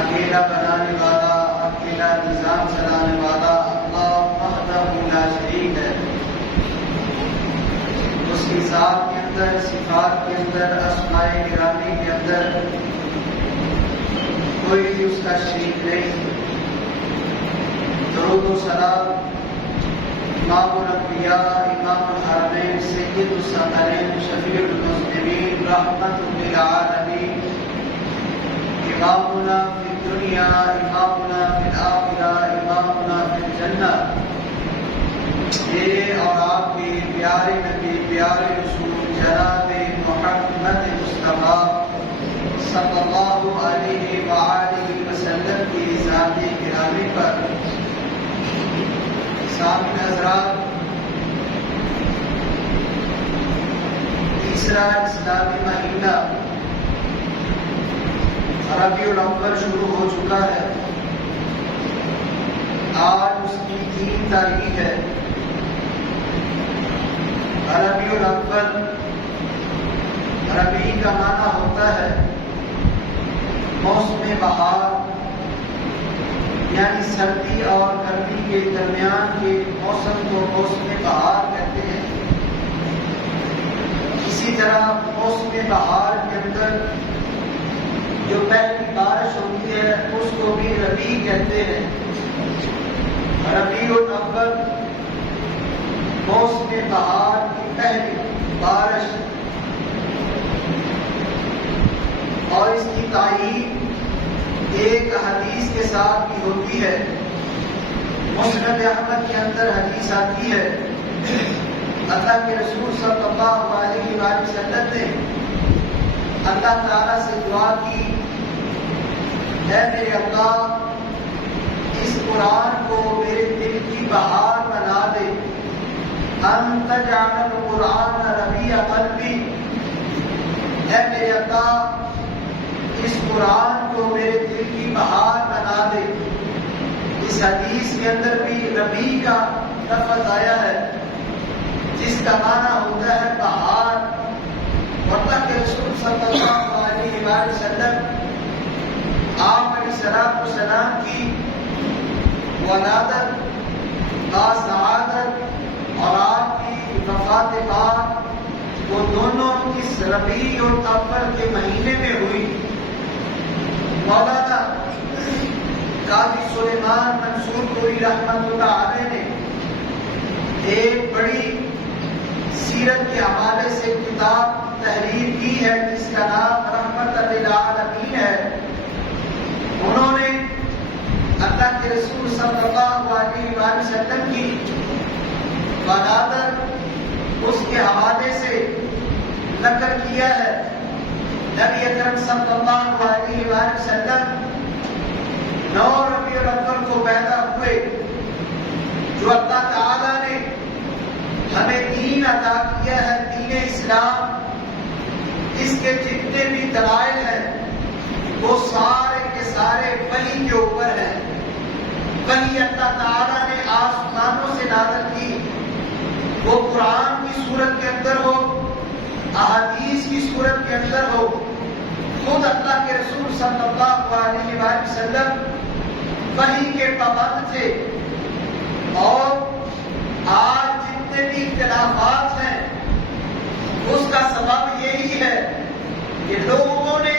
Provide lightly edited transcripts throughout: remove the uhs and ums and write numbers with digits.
اکیلا بنانے والا، اکیلا نظام چلانے والا اللہ وحدہ لا شریک ہے. اس کی ذات کے اندر، صفات کے اندر، اسماء گرامی کے اندر کوئی بھی اس کا شریک نہیں. درود و سلام امام الانبیاء، امام الحرمین، سید الثقلین، شفیع المذنبین، رحمت للعالمین، امامنا فی الدنیا، امامنا فی الآخرہ، امامنا فی الجنہ، یہ اور آپ کے پیارے نبی، پیارے رسول جناب محمد مصطفیٰ صلی اللہ علیہ وآلہ وسلم کی ذات گرامی پر. سامعین حضرات، تیسرا اسلامی مہینہ ربیع الاول شروع ہو چکا ہے. آج اس کی 3 تاریخ ہے. ربیع الاول، ربیع کا معنی ہوتا ہے موسم بہار، یعنی سردی اور گرمی کے درمیان کے موسم کو موسم بہار کہتے ہیں. اسی طرح موسم بہار کے اندر جو پہلی بارش ہوتی ہے اس کو بھی ربیع کہتے ہیں. ربیع الاول موسم بہار کی پہلی بارش، اور اس کی تعین ایک حدیث کے ساتھ بھی ہوتی ہے. مسند احمد کے اندر حدیث آتی ہے، اللہ کے رسول صلی اللہ علیہ وآلہ وسلم نے اللہ تعالیٰ سے دعا کی، اے میرے اللہ، اس قرآن کو میرے دل کی بہار بنا دے. انت جعل القرآن ربیع قلبی، اے میرے اللہ، اس قرآن کو میرے دل کی بہار بنا دے. اس حدیث کے اندر بھی ربیع کا لفظ آیا ہے جس کا معنی ہوتا ہے بہار. اللہ کے رسول صلی اللہ علیہ وآلہ وسلم، آپ علیہ الصلوۃ والسلام کی ولادت، سعادت اور آپ کی وفات پاک وہ دونوں اس ربیع الاول کے مہینے میں ہوئی. مولانا قاضی سلیمان منصور پوری رحمۃ اللہ علیہ نے ایک بڑی سیرت کے حوالے سے کتاب تحریر کی ہے جس کا نام رحمت للعالمین ہے. انہوں نے اللہ کے رسول صلی اللہ علیہ وآلہ وسلم کی ولادت اس کے حوالے سے نقل کیا ہے. نبی اکرم صلی اللہ علیہ وآلہ وسلم 9 ربیع الاول کو پیدا ہوئے. جو اللہ تعالیٰ نے ہمیں دین عطا کیا ہے، دین اسلام، اس کے جتنے بھی دلائل ہیں وہ سارے کے سارے وحی کے اوپر ہیں. وحی اللہ تعالیٰ نے آسمانوں سے نازل کی، وہ قرآن کی صورت کے اندر ہو، احادیث کی صورت کے اندر ہو. خود اللہ کے رسول صلی اللہ علیہ وآلہ وسلم وحی کے پابند تھے. اور آج جتنے بھی اختلافات ہیں اس کا سبب یہی ہے کہ لوگوں نے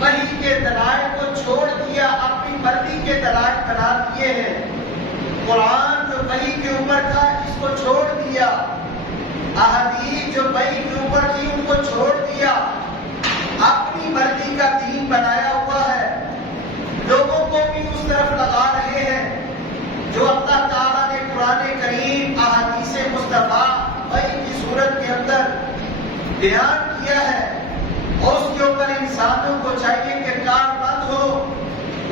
وحی کے دلائل کو چھوڑ دیا، اپنی مرضی کے دلائل بنا دیے ہیں. قرآن جو وحی کے اوپر تھا اس کو چھوڑ دیا، احادیث جو وحی کے اوپر تھی ان کو چھوڑ دیا، اپنی مرضی کا دین بنایا ہوا ہے. بیان کیا ہے اس کے اوپر انسانوں کو چاہیے کہ کار بند ہو،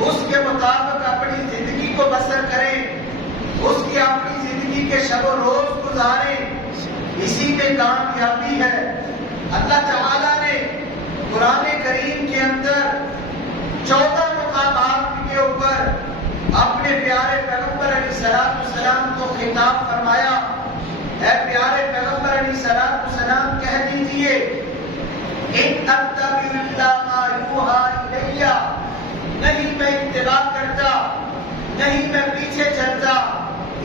اس کے مطابق اپنی زندگی کو بسر کریں، اس کی اپنی زندگی کے شب و روز گزاریں، اسی میں کامیابی ہے۔ اللہ تعالیٰ نے قرآن کریم کے اندر 14 مقامات کے اوپر اپنے پیارے پیغمبر علیہ السلام کو خطاب فرمایا، اے پیارے پیغمبر علیہ السلام کہہ دیجئے ان اتبع الا ما یوحی الی، نہیں میں اتباع کرتا، نہیں میں پیچھے چلتا،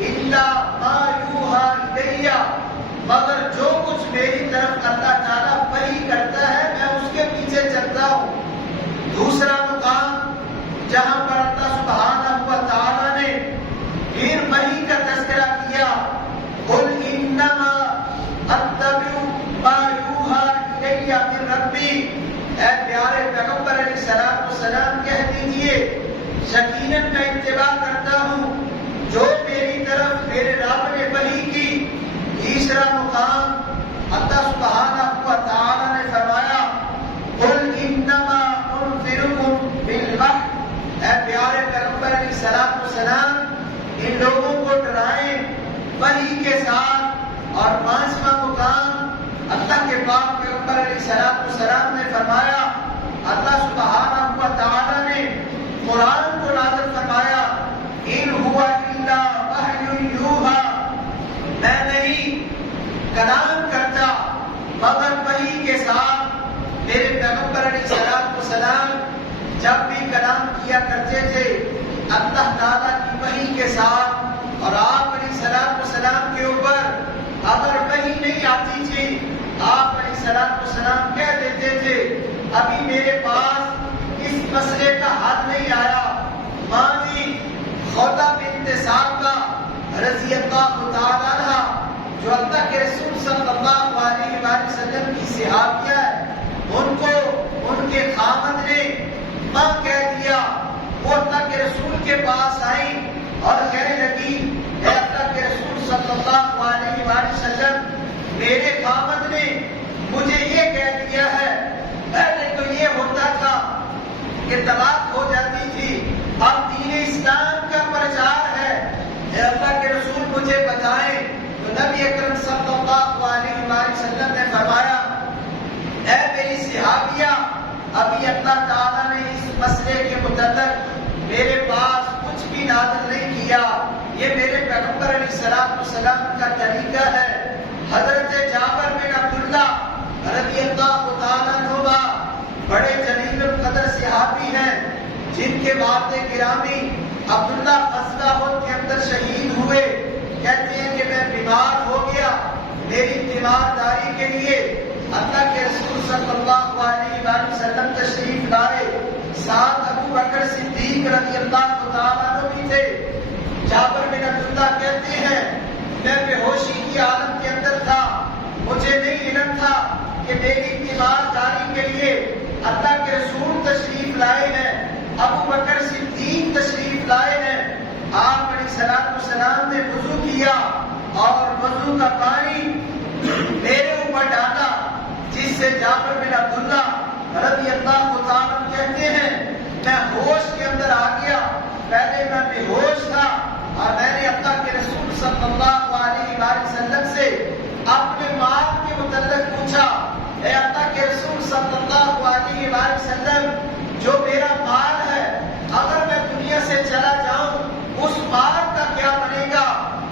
الا ما یوحی الی، مگر جو کچھ میری طرف اللہ تعالیٰ وحی کرتا ہے میں اس کے پیچھے چلتا ہوں۔ دوسرا مقام جہاں پر اللہ سبحانہ و تعالیٰ نے پھر وحی کا تذکرہ کیا، قل انما اتبع ما یوحی الی من ربی، اے پیارے پیغمبر علیہ السلام کہہ دیجئے یقیناً میں اتباع کرتا ہوں جو میری طرف میرے رب نے وحی کی۔ تیسرا مقام اللہ سبحانہ و تعالیٰ نے فرمایا قل انما انذرکم بالوحی، اے پیارے پیغمبر علیہ السلام ان لوگوں کو ڈرائیں وحی کے ساتھ۔ اور پانچواں مقام اللہ کے پاک پیغمبر علیہ السلام نے فرمایا، اللہ سبحانہ و تعالیٰ نے قرآن کو نازل فرمایا ان ہوا الا وحی یوحی، میں نہیں کلام کرتا مگر وحی کے ساتھ۔ میرے پیغمبر علیہ السلام جب بھی کلام کیا کرتے تھے اللہ تعالیٰ کی وحی کے ساتھ، اور آپ علیہ السلام کے اوپر اگر وحی نہیں آتی تھی آپ علیہ السلام کہہ دیتے تھے ابھی میرے پاس اس مسئلے کا حل نہیں آیا۔ ماضی خودہ بنت ثعلبہ رضی اللہ تعالیٰ عنہ جو اللہ کے رسول صلی اللہ علیہ وآلہ وسلم کی صحابیہ ہے، ان کو ان کے خامد نے ماں کہہ دیا، وہ اللہ کے رسول کے پاس آئی اور کہنے لگی اے اللہ کے رسول صلی اللہ علیہ وآلہ وسلم میرے خامد نے مجھے یہ کہہ دیا ہے، پہلے تو یہ ہوتا تھا کہ طلاق ہو جاتی تھی، اب دین اسلام کا پرچار ہے، اے اللہ کے رسول مجھے بتائیں۔ تو نبی اکرم صلی اللہ علیہ وآلہ وسلم نے فرمایا اے میری صحابیہ ابھی اللہ تعالیٰ نے اس مسئلے کے متعلق میرے پاس کچھ بھی نازل نہیں کیا، یہ میرے پیغمبر علیہ السلام کا طریقہ ہے۔ حضرت جابر بن عبداللہ رضی اللہ تعالیٰ عنہ بڑے جلیل القدر صحابی ہیں جن کے والد گرامی عبداللہ غزوہ احد کے اندر شہید ہوئے۔ کہتے ہیں کہ میں بیمار ہو گیا، میری تیمارداری کے لیے اللہ کے رسول صلی اللہ علیہ وآلہ وسلم تشریف لائے، ساتھ ابو بکر صدیق رضی اللہ تعالیٰ عنہ بھی تھے۔ جابر بن عبداللہ کہتے ہیں میں بے ہوشی کی عالم کے اندر تھا، مجھے نہیں علم تھا کہ میری تیمارداری کے لیے اللہ کے رسول تشریف لائے ہیں، ابو بکر صدیق تشریف لائے ہیں۔ آپ علیہ السلام نے وضو کیا اور وضو کا پانی میرے اوپر ڈالا، جس سے جابر بن عبداللہ رضی اللہ تعالیٰ کہتے ہیں میں ہوش کے اندر آ گیا، پہلے میں بے ہوش تھا اور میں نے اللہ کے رسول صلی اللہ علیہ وآلہ وسلم سے اپنے مال کے متعلق پوچھا، اے اللہ کے رسول صلی اللہ علیہ وآلہ وسلم جو میرا مال ہے اگر میں دنیا سے چلا جاؤں اس مال کا کیا بنے گا،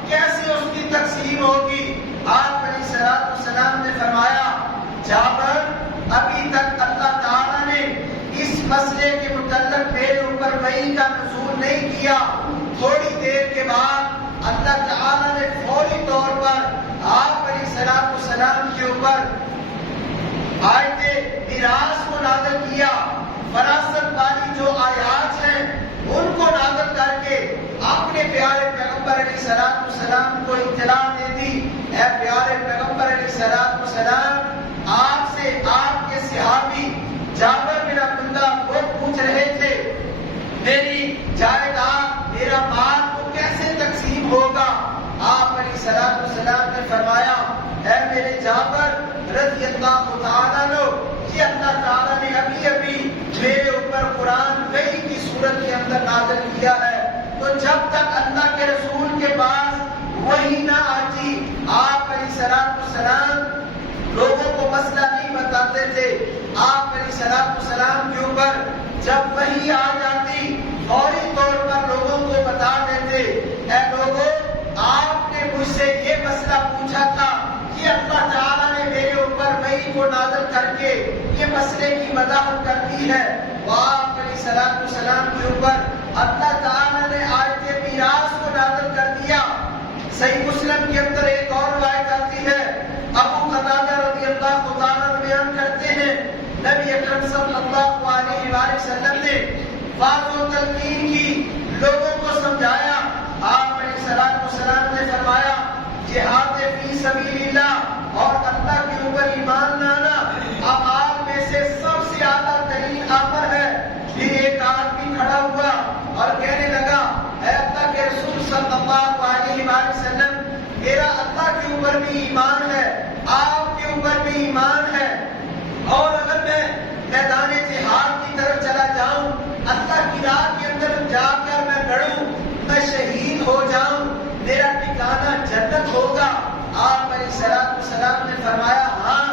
کیسے اس کی تقسیم ہوگی؟ آپ علیہ السلام نے فرمایا جابر ابھی تک اللہ تعالیٰ نے اس مسئلے کے متعلق میرے اوپر وحی کا نزول نہیں کیا۔ تھوڑی دیر کے بعد اللہ تعالیٰ نے فوری طور پر آپ علیہ السلام کے اوپر آیت میراث کو نازل کیا، وراثت والی جو آیات ہیں ان کو نازل کر کے اپنے پیارے پیغمبر علیہ السلام کو اطلاع دے دی، اے پیارے پیغمبر علیہ السلام آپ سے آپ کے صحابی جابر بن عبداللہ وہ پوچھ رہے تھے میری جائیداد میرا مال کو کیسے تقسیم ہوگا۔ آپ علیہ السلام نے فرمایا اے میرے جابر رضی اللہ میرے اوپر قرآن وحی کی صورت کے اندر نازل کیا ہے۔ تو جب تک اللہ کے رسول کے پاس وحی نہ آتی، آپ علیہ السلام لوگوں کو مسئلہ نہیں بتاتے تھے۔ آپ علیہ السلام کے اوپر جب وحی آ جاتی فوری طور پر لوگوں کو بتا دیتے، اے لوگوں، آپ نے مجھ سے یہ مسئلہ پوچھا تھا کہ اللہ تعالیٰ نے میرے اوپر وحی کو نازل کر کے یہ مسئلے کی وضاحت کر دی ہے۔ آپ علیہ السلام کے اوپر اللہ تعالیٰ نے آیت میراث کو نازل کر دیا۔ صحیح مسلم کے اندر ایک اور روایت آتی ہے، ابو قتادہ رضی اللہ تعالیٰ بیان کرتے ہیں، نبی اکرم صلی اللہ علیہ وآلہ وسلم نے واضح و تلقین کی، لوگوں کو سمجھایا۔ آپ علیہ السلام نے فرمایا جہاد فی سبیل اللہ اور اللہ کے اوپر ایمان لانا اعمال میں سے سب سے اعلیٰ ترین عمل ہے۔ پھر ایک آدمی کھڑا ہوا اور کہنے لگا، اے اللہ کے رسول صلی اللہ علیہ وآلہ وسلم، میرا اللہ کے اوپر بھی ایمان ہے، آپ کے اوپر بھی ایمان ہے، اور اگر میں میدان جہاد کی طرف چلا جاؤں، اللہ کی راہ کے اندر جا کر میں لڑوں، میں شہید ہو جاؤں، میرا ٹھکانہ جنت ہوگا۔ آپ علیہ السلام نے فرمایا، ہاں،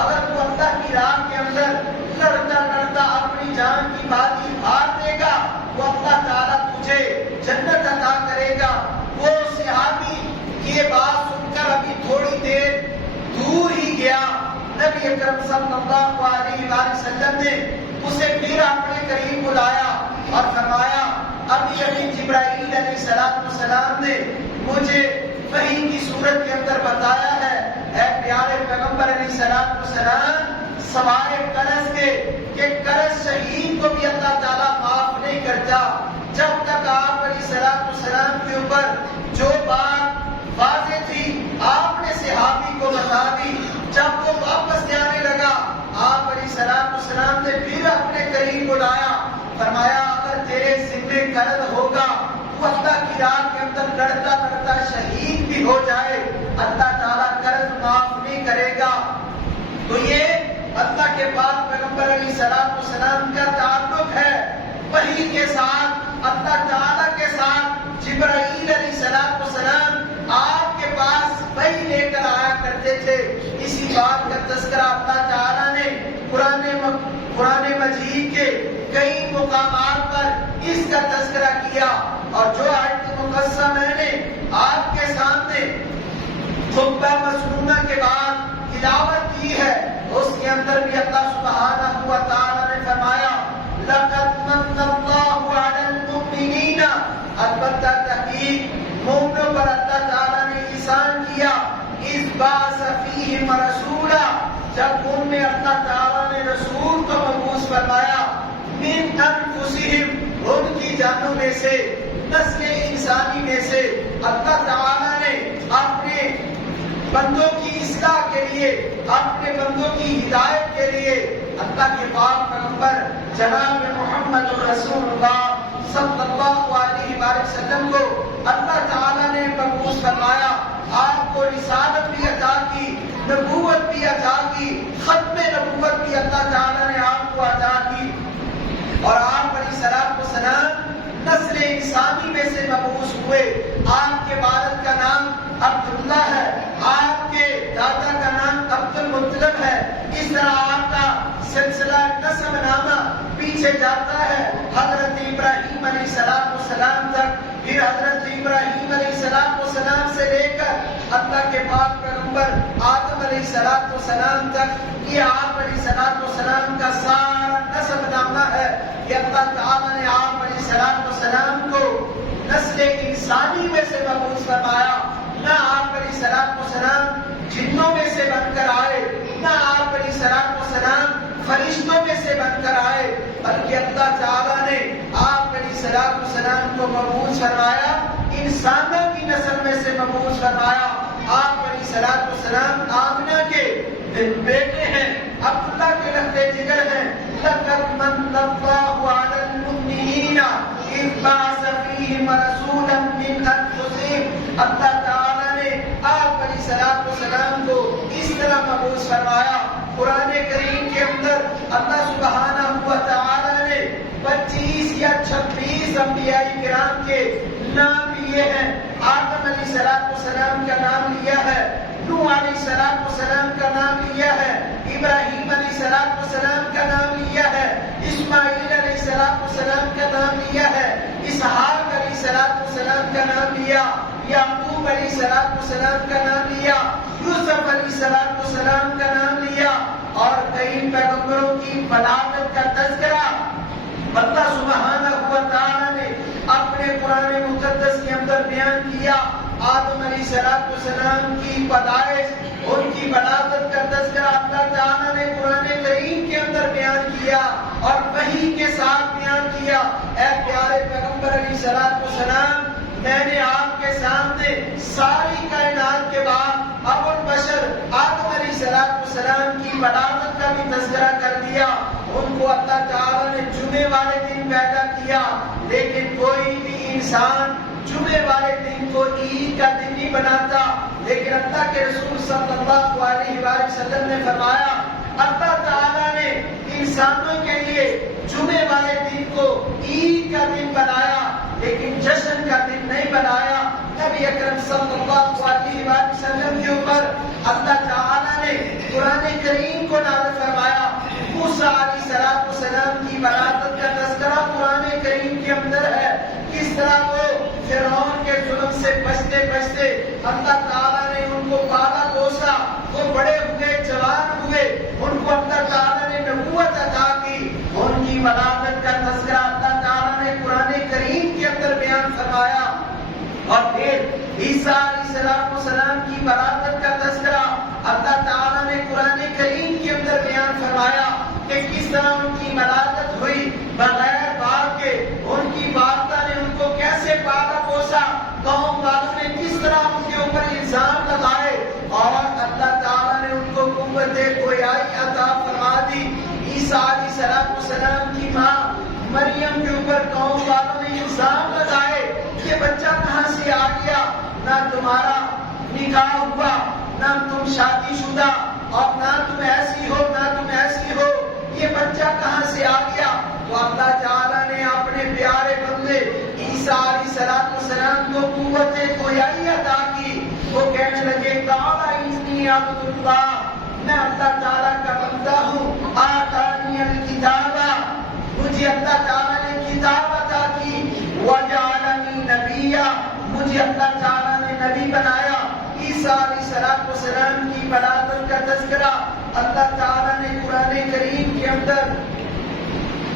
اگر تو اللہ کی راہ کے اندر لڑتا لڑتا اپنی جان کی بازی ہار دے گا، وہ اللہ تعالیٰ تجھے جنت عطا کرے گا۔ وہ صحابی یہ بات سن کر ابھی تھوڑی دیر دور ہی گیا، نبی اکرم صلی اللہ علیہ وآلہ وسلم نے اسے پھر اپنے قریب بلایا اور فرمایا، ابھی جبرائیل علیہ السلام نے مجھے وحی کی صورت کے اندر بتایا ہے، اے پیارے پیغمبر علیہ السلام، سوائے قرض کے کہ قرض شہید کو بھی اللہ تعالیٰ معاف نہیں کرتا۔ جب تک آپ علیہ السلام کے اوپر جو بات واضح تھی آپ نے صحابی کو بتا دی۔ جب وہ واپس جانے لگا، آپ علیہ السلام نے پھر اپنے قریب بلایا، فرمایا اگر تیرے ذمے قرض ہوگا، تو اللہ کی راہ کے اندر لڑتا لڑتا شہید بھی ہو جائے، اللہ تعالیٰ قرض معاف نہیں کرے گا۔ تو یہ اللہ کے پاک پیغمبر علیہ السلام کا تعلق ہے وحی کے ساتھ، اللہ تعالیٰ کے ساتھ۔ جبرائیل علیہ السلام آپ کے پاس وحی لے کر آیا کرتے تھے۔ اسی بات کا تذکرہ اللہ تعالیٰ نے قرآن مجید کے کئی مقامات پر اس کا تذکرہ کیا، اور جو آیت مقدسہ میں نے آپ کے سامنے خطبہ مسنونہ کے بعد تلاوت کی ہے، اس کے اندر بھی اللہ سبحانہ و تعالیٰ نے فرمایا، لَقَدْ مَنَّ اللَّهُ عَلَى الْمُؤْمِنِينَ، البتہ تحقیق مومنوں پر اللہ تعالیٰ نے احسان کیا، اِذْ بَعَثَ فِيهِمْ رَسُولًا، جب ان میں اللہ تعالیٰ نے رسول کو مبعوث فرمایا، مِنْ أَنفُسِهِمْ، ان کی جانوں میں سے، نسل انسانی میں سے۔ اللہ تعالیٰ نے اپنے بندوں کی اصلاح کے لیے، اپنے بندوں کی ہدایت کے لیے اللہ کے پاک پیغمبر جناب محمد رسول اللہ صلی اللہ علیہ وآلہ وسلم کو اللہ تعالیٰ نے مبعوث فرمایا، آپ کو رسالت بھی عطا کی، نبوت بھی عطا کی، ختم نبوت بھی اللہ تعالیٰ نے آپ کو عطا کی، اور آپ علیہ السلام نسل انسانی میں سے مبعوث ہوئے۔ آپ کے والد کا نام عبداللہ ہے، آپ کے دادا کا نام عبد المطلب ہے، اس طرح آپ کا سلسلہ نسب نامہ پیچھے جاتا ہے حضرت ابراہیم علیہ السلام تک، پھر حضرت ابراہیم علیہ السلام سے لے کر اللہ کے پاک پیغمبر آدم علیہ السلام تک، یہ آپ علیہ السلام کا سارا نسب نامہ ہے۔ کہ اللہ تعالیٰ نے آپ علیہ السلام کو نسل انسانی میں سے مبعوث فرمایا، نہ آپ علیہ السلام جنوں میں سے بن کر آئے، نہ آپ علیہ السلام فرشتوں میں سے بن کر آئے، بلکہ اللہ تعالیٰ نے آپ علیہ السلام کو مبعوث فرمایا، انسانوں کی نسل میں سے مبعوث فرمایا۔ آپ علیہ السلام آمنہ کے بیٹے ہیں، عبداللہ کے لخت جگر ہیں۔ لَقَدْ مَنَّ اللَّهُ عَلَى الْمُؤْمِنِينَ إِذْ بَعَثَ فِيهِمْ رَسُولًا مِّنْ أَنفُسِهِمْ، اللہ تعالیٰ نے آپ علیہ السلام کو اس طرح مبعوث فرمایا۔ قرآن کریم کے اندر اللہ سبحانہ و تعالیٰ لیے ہیں. آدم علیہ السلام کا نام لیا ہے, نوح علیہ السلام کا نام لیا ہے, ابراہیم علیہ السلام کا نام لیا ہے, اسماعیل علیہ السلام کا نام لیا ہے, اسحاق علیہ السلام کا نام لیا, یعقوب علیہ السلام کا نام لیا, یوسف علیہ السلام کا نام لیا, اور کئی پیغمبروں کی بلاغت کا تذکرہ اللہ سبحانہ و تعالی نے اپنے قرآن مقدس کے اندر بیان کیا. آدم علیہ السلام کی پیدائش, ان کی بلاغت کا تذکرہ اللہ تعالی نے قرآن کریم کے اندر بیان کیا اور وحی کے ساتھ بیان کیا. اے پیارے پیغمبر علیہ السلام, میں نے آپ کے سامنے ساری کائنات کے بعد ابو البشر آدم علیہ السلام کی بلاغت کا بھی تذکرہ کر دیا. ان کو اللہ تعالیٰ نے جمعے والے دن پیدا کیا, لیکن کوئی بھی انسان جمعے والے دن کو عید کا دن نہیں بناتا. لیکن اللہ کے رسول صلی اللہ علیہ وسلم نے فرمایا, اللہ تعالیٰ نے انسانوں کے لیے جمعے والے دن کو عید کا دن بنایا, لیکن جشن کا دن نہیں بنایا. نبی اکرم صلی اللہ علیہ وسلم کے اوپر اللہ تعالیٰ نے قرآن کریم کو نازل فرمایا. موسیٰ علیہ السلام کی بلاغت کا تذکرہ قرآن کریم کے اندر ہے. کس طرح وہ فرعون کے ظلم سے بچتے بچتے اللہ تعالیٰ نے ان کو پالا پوسا, وہ بڑے ہوئے, جوان ہوئے, ان کو اللہ تعالیٰ نے نبوت عطا کی. ان کی بلاغت کا تذکرہ اللہ تعالیٰ نے قرآن کریم کے اندر بیان فرمایا. اور پھر عیسیٰ علیہ السلام کی بلاغت کا تذکرہ اللہ تعالیٰ نے قرآن کریم کے اندر بیان فرمایا کہ کس طرح ان کی بلاغت ہوئی بغیر باپ کے. ان کی والدہ نے ان کو کیسے پالا پوسا, قوم والوں نے کس طرح ان کے اوپر الزام لگائے, اور اللہ تعالیٰ نے ان کو قوت گویائی عطا فرما دی. عیسیٰ علیہ السلام کی ماں مریم کے اوپر قوم والوں نے الزام لگائے, یہ بچہ کہاں سے آ گیا, نہ تمہارا نکاح ہوا, نہ تم شادی شدہ, اور نہ تم ایسی ہو, نہ تم ایسی ہو, یہ بچہ کہاں سے آ گیا. تو اللہ تعالیٰ نے اپنے پیارے بندے عیسیٰ علیہ السلام کو قوت گویائی عطا کی. وہ کہنے لگے, قال انی عبد اللہ, میں اللہ تعالیٰ کا بندہ ہوں. آتانی الکتاب, مجھے اللہ تعالیٰ نے کتاب عطا کی. وجعلنی نبیا, مجھے اللہ تعالیٰ نے نبی بنایا. عیسیٰ علیہ السلام کی بلاغت کا تذکرہ اللہ تعالیٰ نے قرآن کریم کے اندر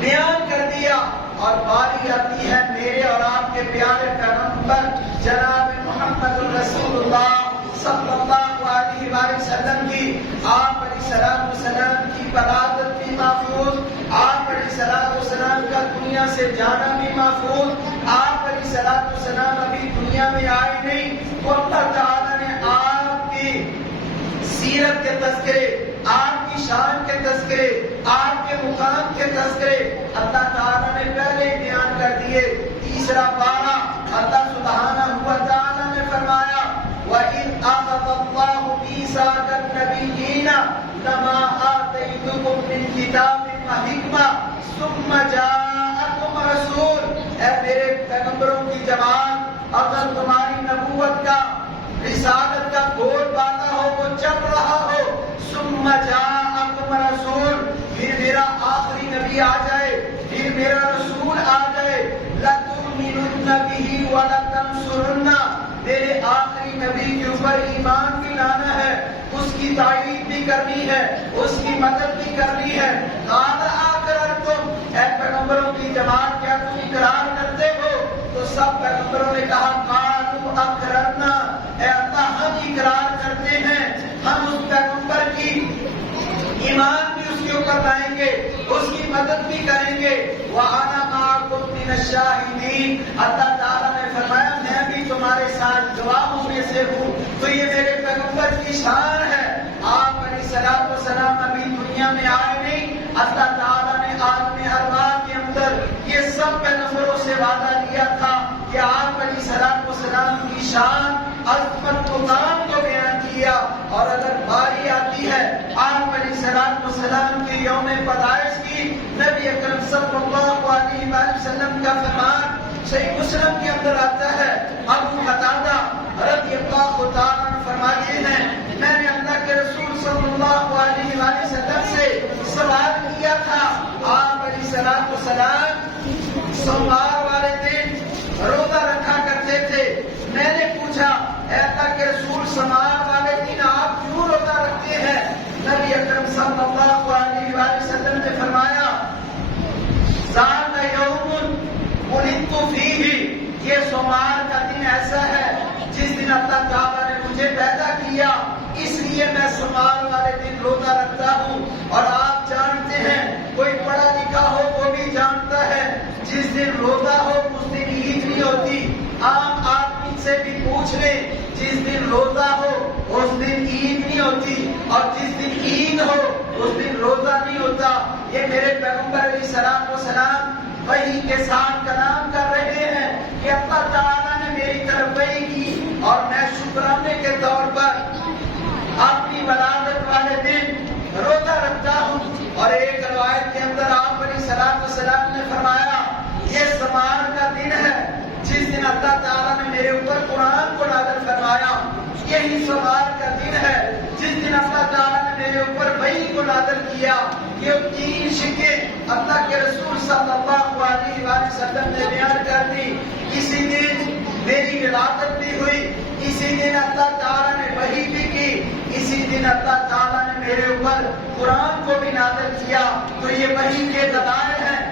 بیان کر دیا. اور باری آتی ہے میرے اور آپ کے پیارے پیغمبر جناب محمد الرسول اللہ صلی اللہ علیہ وسلم کی. آپ علیہ السلام کی بلاغت بھی محفوظ, آپ علیہ السلام کا دنیا سے جانا بھی محفوظ. آپ علیہ السلام ابھی دنیا میں آئے نہیں, وہ اللہ تعالیٰ نے آپ کی سیرت کے تذکرے, آپ کی شان کے تذکرے, آپ کے مقام کے تذکرے اللہ تعالیٰ نے پہلے بیان کر دیے. تیسرا پارہ اللہ سبحانہ و تعالیٰ نے فرمایا, وَإِذْ أَخَذَ اللَّهُ مِيثَاقَ النَّبِيِّينَ لَمَا آتَيْتُكُم مِّن كِتَابٍ وَحِكْمَةٍ ثُمَّ جَاءَكُمْ رَسُولٌ, اے میرے پیغمبروں کی جماعت, اگر تمہاری نبوت کا, رسالت کا بول بالا ہو, وہ چل رہا ہو, ثُمَّ جَاءَكُمْ رَسُولٌ, پھر میرا آخری نبی آ جائے, پھر میرا رسول آ جائے, لَتُؤْمِنُنَّ بِهِ وَلَتَنصُرُنَّ, میرے آخری نبی کے اوپر ایمان بھی لانا ہے, اس کی تائید بھی کرنی ہے, اس کی مدد بھی کرنی ہے. قَالَ أَقْرَرْتُمْ, اے پیغمبروں کی جماعت کیا تم اقرار کرتے ہو؟ تو سب پیغمبروں نے کہا قَالُوا أَقْرَرْنَا, اے اللہ ہم اقرار کرتے ہیں, ہم اس پیغمبر کی ایمان بھی اس کے اوپر لائیں گے, اس کی مدد بھی کریں گے. وَأَنَا مَعَكُمْ مِنَ الشَّاهِدِينَ, اللہ تعالیٰ نے فرمایا میں بھی تمہارے ساتھ گواہوں میں سے ہوں. تو یہ میرے پیغمبر کی شان ہے. آپ علیہ السلام ابھی دنیا میں آئے نہیں, اللہ تعالیٰ نے عالم ارواح کے اندر یہ سب پیغمبروں سے وعدہ لیا تھا کہ آپ علیہ السلام کی شان, عظمت, مقام کو بیان کیا. اور اگر باری آتی ہے آپ علیہ السلام کے یوم پیدائش کی, نبی اکرم صلی اللہ علیہ وسلم کا فرمان صحیح مسلم کے اندر آتا ہے، ابو قتادہ رضی اللہ تعالیٰ عنہ فرماتے ہیں میں نے اللہ کے رسول صلی اللہ علیہ وآلہ وسلم سے سوال کیا تھا، آپ علیہ الصلوۃ والسلام سوموار والے دن روزہ رکھا کرتے تھے، میں نے پوچھا اے اللہ کے رسول سوموار والے دن آپ کیوں روزہ رکھتے ہیں؟ نبی اکرم صلی اللہ علیہ وآلہ وسلم نے فرمایا ذاک یوم ولدت فیہ، یہ سوموار کا دن ایسا ہے جس دن اللہ تعالیٰ نے مجھے پیدا کیا، اس لیے میں سوموار والے دن روزہ رکھتا ہوں۔ اور آپ جانتے ہیں کوئی پڑھا لکھا ہو وہ بھی جانتا ہے جس دن روزہ ہو اس دن عید نہیں ہوتی۔ عام آدمی سے بھی پوچھ لیں جس دن روزہ ہو اس دن عید نہیں ہوتی، اور جس دن عید ہو اس دن روزہ نہیں ہوتا۔ یہ میرے پیغمبر علیہ الصلوۃ والسلام وحی کے ساتھ کلام کر رہے ہیں کہ اللہ تعالیٰ نے میری طرف وحی کی اور میں شکرانے کے طور پر اپنی ولادت والے دن روزہ رکھتا ہوں۔ اور ایک روایت کے اندر آپ علیہ الصلوۃ والسلام نے فرمایا یہ سوموار کا دن ہے جس دن اللہ تعالیٰ نے میرے اوپر قرآن کو نازل فرمایا، یہی سوموار کا دن ہے جس دن اللہ تعالیٰ نے میرے اوپر وحی کو نازل کیا۔ یہ تین شکیں اللہ کے رسول صلی اللہ علیہ وآلہ وسلم نے بیان کر دی۔ اسی دن میری ولادت بھی ہوئی، اسی دن اللہ تعالیٰ نے وحی بھی کی، اسی دن اللہ تعالیٰ نے میرے اوپر قرآن کو بھی نازل کیا۔ تو یہ وحی کے دلائل ہیں،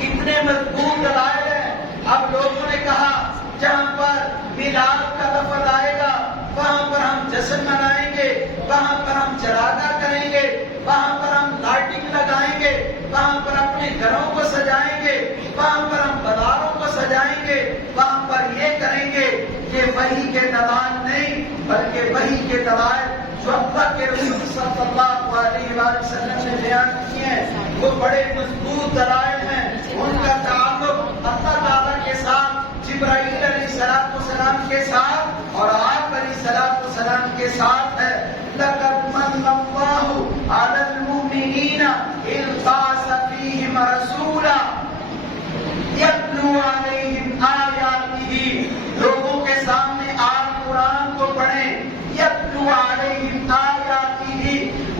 اتنے مضبوط دلائل ہیں۔ اب لوگوں نے کہا جہاں پر میلاد کا لفظ آئے گا وہاں پر ہم جشن منائیں گے، وہاں پر ہم چراغاں کریں گے، وہاں پر ہم لائٹنگ لگائیں گے، وہاں پر اپنے گھروں کو سجائیں گے، وہاں پر ہم بازاروں کو سجائیں گے، وہاں پر یہ کریں گے۔ یہ وحی کے دلائل نہیں بلکہ وحی کے دلائل جو اللہ کے رسول صلی اللہ علیہ وآلہ وسلم نے بیان کیے ہیں وہ بڑے مضبوط دلائل ہیں۔ ان کا تعلق اللہ تعالیٰ کے ساتھ، جبرائیل علیہ السلام کے ساتھ اور آپ علیہ السلام کے ساتھ ہے۔ لَقَدْ مَنَّ اللَّهُ عَلَى الْمُؤْمِنِينَ إِذْ بَعَثَ فِيهِمْ رَسُولًا يَتْلُو عَلَيْهِمْ آيَاتِهِ، لوگوں کے سامنے آپ قرآن کو پڑھیں، يَتْلُو عَلَيْهِمْ آيَاتِهِ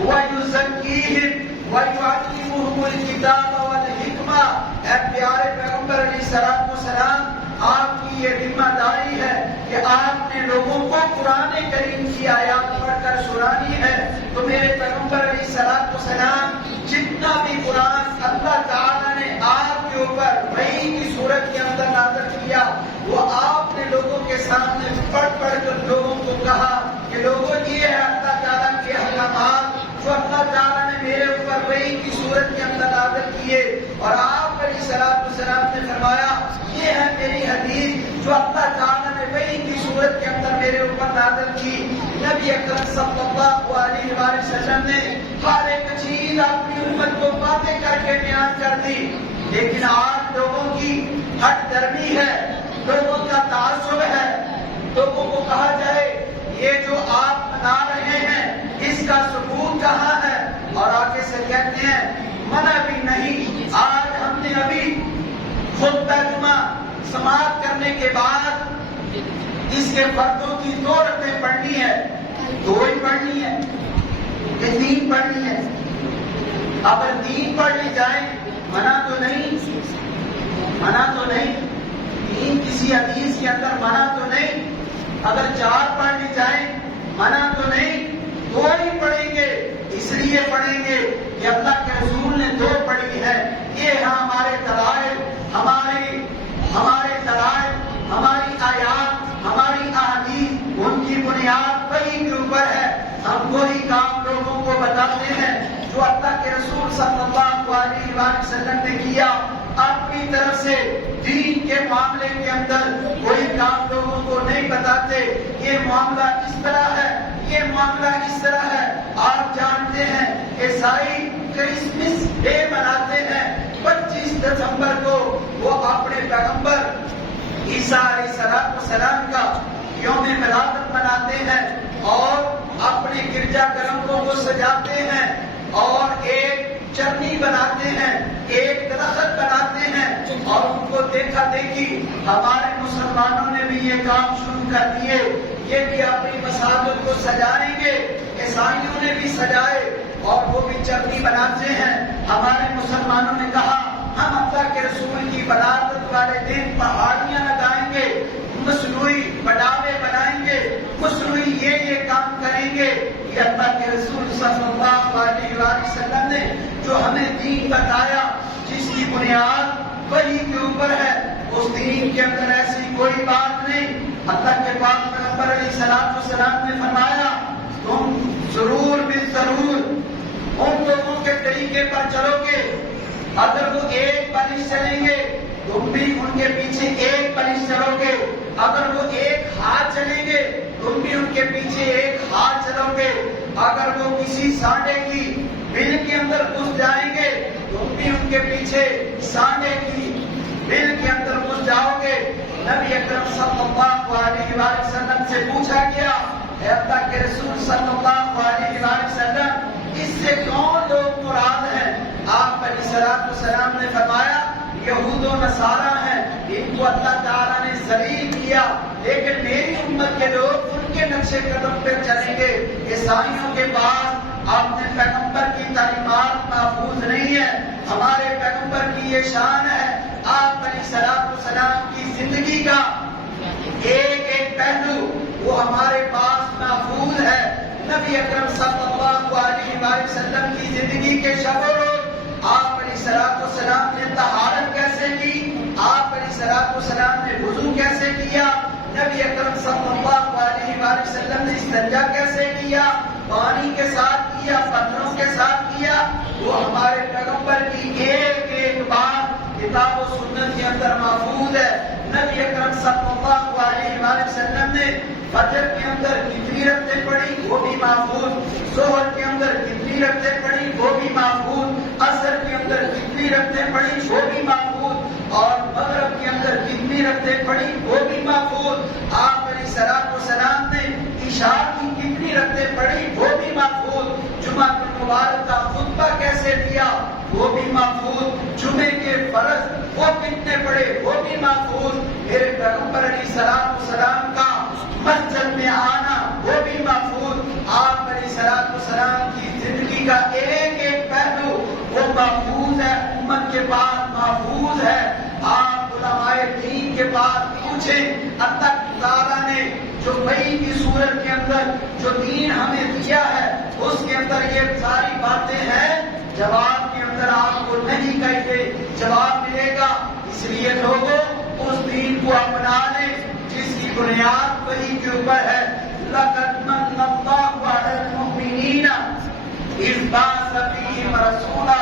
وَيُزَكِّيهِمْ وَيُعَلِّمُهُمُ الْكِتَابَ وَالْحِكْمَةَ۔ اے پیارے پیغمبر علیہ السلام، آپ کی یہ ذمہ داری ہے کہ آپ نے لوگوں کو قرآن کریم کی آیات پڑھ کر سنانی ہے۔ تو میرے پیغمبر علیہ السلام جتنا بھی قرآن اللہ تعالیٰ نے آپ کے اوپر وحی کی صورت کے اندر نازل کیا وہ آپ نے لوگوں کے سامنے پڑھ پڑھ کر لوگوں کو کہا کہ لوگوں یہ ہے اللہ تعالیٰ کے احکامات جو اللہ تعالیٰ نے میرے اوپر وحی کی صورت کے اندر نازل کیے۔ اور آپ علیہ السلام نے فرمایا یہ ہے میری حدیث جو اللہ تعالیٰ نے وحی کی صورت کے اندر میرے اوپر نازل کی۔ نبی اکرم صلی اللہ علیہ وآلہ وسلم نے ہر ایک چیز اپنی امت کو باتیں کر کے بیان کر دی، لیکن آج لوگوں کی ہٹ درمی ہے، لوگوں کا تعصب ہے۔ لوگوں کو کہا جائے یہ جو آپ منا رہے ہیں اس کا ثبوت کہاں ہے، اور آگے سے کہتے ہیں منع بھی نہیں۔ آج ہم نے ابھی خطبہ جمعہ سماعت کرنے کے بعد اس کے فردوں کی 2 رکعتیں پڑھنی ہے، 2 ہی پڑھنی ہے کہ 3 پڑھنی ہے؟ اگر 3 پڑھ لی جائیں منع تو نہیں، منع تو نہیں، 3 کسی حدیث کے اندر منع تو نہیں۔ اگر 4 پڑھ لی جائیں منع تو نہیں، 2 ہی پڑھیں گے۔ اس لیے پڑھیں گے کہ اللہ کے رسول نے 2 پڑھی ہے۔ یہ ہمارے دلائل، ہمارے دلائل، ہماری آیات، ہماری احادیث، ان کی بنیاد وحی کے اوپر ہے۔ ہم وہی کام لوگوں کو بتاتے ہیں جو اللہ کے رسول صلی اللہ علیہ وآلہ وسلم نے کیا۔ اپنی طرف سے دین کے معاملے کے اندر کوئی کام لوگوں کو نہیں بتاتے، یہ معاملہ اس طرح ہے، یہ معاملہ اس طرح ہے۔ آپ جانتے ہیں عیسائی کرسمس ڈے مناتے ہیں 25 دسمبر کو، وہ اپنے پیغمبر عیسیٰ علیہ السلام کا یوم ولادت مناتے ہیں اور اپنے گرجا گھروں کو سجاتے ہیں اور ایک چرنی بناتے ہیں، ایک درخت بناتے ہیں اور ان کو کو دیکھا دیکھی ہمارے مسلمانوں نے بھی یہ کام شروع کر دیے، یہ بھی اپنی مساجد کو سجائیں گے، عیسائیوں نے بھی سجائے اور وہ بھی چٹنی بناتے ہیں۔ ہمارے مسلمانوں نے کہا ہم اللہ کے رسول کی ولادت والے دن پہاڑیاں لگائیں گے، مصنوعی بڑھاوے بنائیں گے، مصنوعی یہ کام کریں گے۔ یہ اللہ کے رسول صلی اللہ علیہ وسلم نے جو ہمیں دین بتایا، جس کی بنیاد وحی کے اوپر ہے، اس دین کے اندر ایسی کوئی بات نہیں۔ اللہ کے پاک پیغمبر علیہ الصلوۃ والسلام نے فرمایا تم ضرور بالضرور ان لوگوں کے طریقے پر چلو گے، اگر وہ ایک بلش چلیں گے تم بھی ان کے پیچھے ایک بلش چلو گے، اگر وہ ایک ہاتھ چلیں گے تم بھی ان کے پیچھے ایک ہاتھ چلو گے، اگر وہ کسی سانڈے کی بل کے اندر گھس جائیں گے تم بھی ان کے پیچھے سانڈے کی بل کے اندر گھس جاؤ گے۔ نبی اکرم صلی اللہ علیہ وسلم سے پوچھا گیا اے اللہ کے رسول صلی اللہ علیہ وسلم اس سے کون لوگ مراد ہیں؟ آپ علیہ الصلوۃ والسلام نے فرمایا یہود و نصارہ ہیں، ان کو اللہ تعالیٰ نے ذلیل کیا، لیکن میری امت کے لوگ ان کے نقش قدم پہ چلیں گے۔ عیسائیوں کے پاس اپنے پیغمبر کی تعلیمات محفوظ نہیں ہے، ہمارے پیغمبر کی یہ شان ہے، آپ علیہ الصلوۃ والسلام کی زندگی کا ایک ایک پہلو وہ ہمارے پاس محفوظ ہے۔ نبی اکرم صلی اللہ علیہ وسلم کی زندگی کے شب و روز آپ علیہ الصلوۃ والسلام نے طہارت کیسے کی، آپ علیہ الصلوۃ والسلام نے وضو کیسے کیا، نبی اکرم صلی اللہ علیہ وسلم نے استنجا کیسے کیا، پانی کے ساتھ کیا، پتھروں کے ساتھ کیا، وہ ہمارے پیغمبر کی ایک ایک بات کتاب و سنت کے اندر محفوظ ہے۔ نبی اکرم صلی اللہ علیہ وسلم نے فجر کے اندر کتنی رکعتیں پڑھی وہ بھی محفوظ، ظہر کے اندر کتنی رکعتیں پڑھی وہ بھی محفوظ، عصر کے اندر کتنی رکعتیں پڑھی وہ بھی محفوظ، اور مغرب کے اندر کتنی رکعتیں پڑھی وہ بھی محفوظ۔ آپ علیہ الصلوۃ والسلام نے عشاء کی کتنی رکعتیں پڑھی وہ بھی محفوظ، جمعہ کے مبارک کا خطبہ کیسے دیا وہ بھی محفوظ، جمعے کے فرض وہ کتنے پڑھے وہ بھی محفوظ، میرے پیغمبر علیہ الصلوۃ والسلام کا مسجد میں آنا وہ بھی محفوظ، آپ علیہ الصلوۃ والسلام کی زندگی کا ایک ایک پہلو وہ محفوظ ہے، امت کے پاس محفوظ ہے۔ آپ علماء دین کے پاس پوچھیں اللہ تعالیٰ نے جو وحی کی صورت کے اندر جو دین ہمیں دیا ہے اس کے اندر یہ ساری باتیں ہیں، جواب کے اندر آپ کو نہیں کہیے جواب ملے گا۔ اس لیے لوگوں اس دین کو اپنا لیں جس کی بنیاد وحی کے اوپر ہے۔ لَقَدْ مَنَّ اللَّهُ عَلَى الْمُؤْمِنِينَ إِذْ بَعَثَ فِيهِمْ رَسُولًا،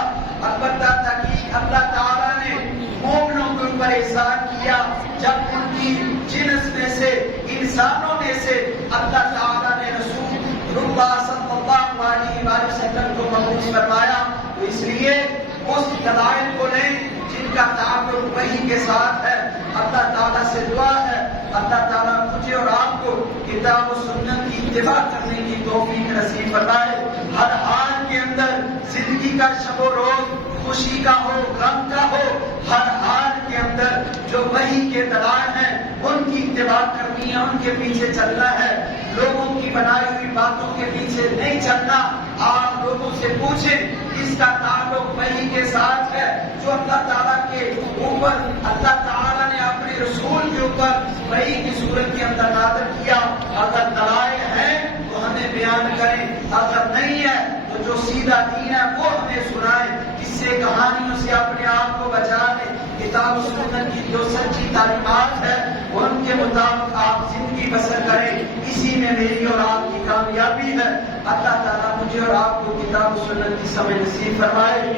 البتہ تحقیق اللہ تعالیٰ نے مومنوں کے اوپر احسان کیا جب ان کی جنس میں سے انسانوں میں سے اللہ تعالیٰ نے رسول اللہ صلی اللہ علیہ وسلم کو مبعوث فرمایا۔ تو اس لیے اس دلائل کو لیں جن کا تعلق وحی کے ساتھ ہے۔ اللہ تعالیٰ سے دعا ہے اللہ تعالیٰ مجھے اور آپ کو کتاب و سنت کی اتباع کرنے کی توفیق نصیب فرمائے۔ ہر حال کے اندر زندگی کا شب و روز خوشی کا ہو غم کا ہو، ہر حال کے اندر جو وحی کے دلائل ہیں ان کی اتباع کرنی ہے، ان کے پیچھے چلنا ہے، لوگوں کی بنائی ہوئی باتوں کے پیچھے نہیں چلنا۔ آپ لوگوں سے پوچھیں اس کا تعلق وحی کے ساتھ ہے جو اللہ تعالیٰ کے اوپر اللہ تعالیٰ نے اپنے رسول کے اوپر وحی کی صورت کے اندر نازل کیا۔ اگر دلائل ہیں تو ہمیں بیان کریں، اگر نہیں ہے تو جو سیدھا دین ہے وہ ہمیں سنائیں، اس سے کہانیوں سے اپنے آپ کو بچا لیں۔ کتاب و سنت کی جو سچی تعلیمات ہے ان کے مطابق آپ زندگی بسر کریں، اسی میں میری اور آپ کی کامیابی ہے۔ اللہ تعالیٰ مجھے اور آپ کو کتاب و سنت کی سمجھ نصیب فرمائے۔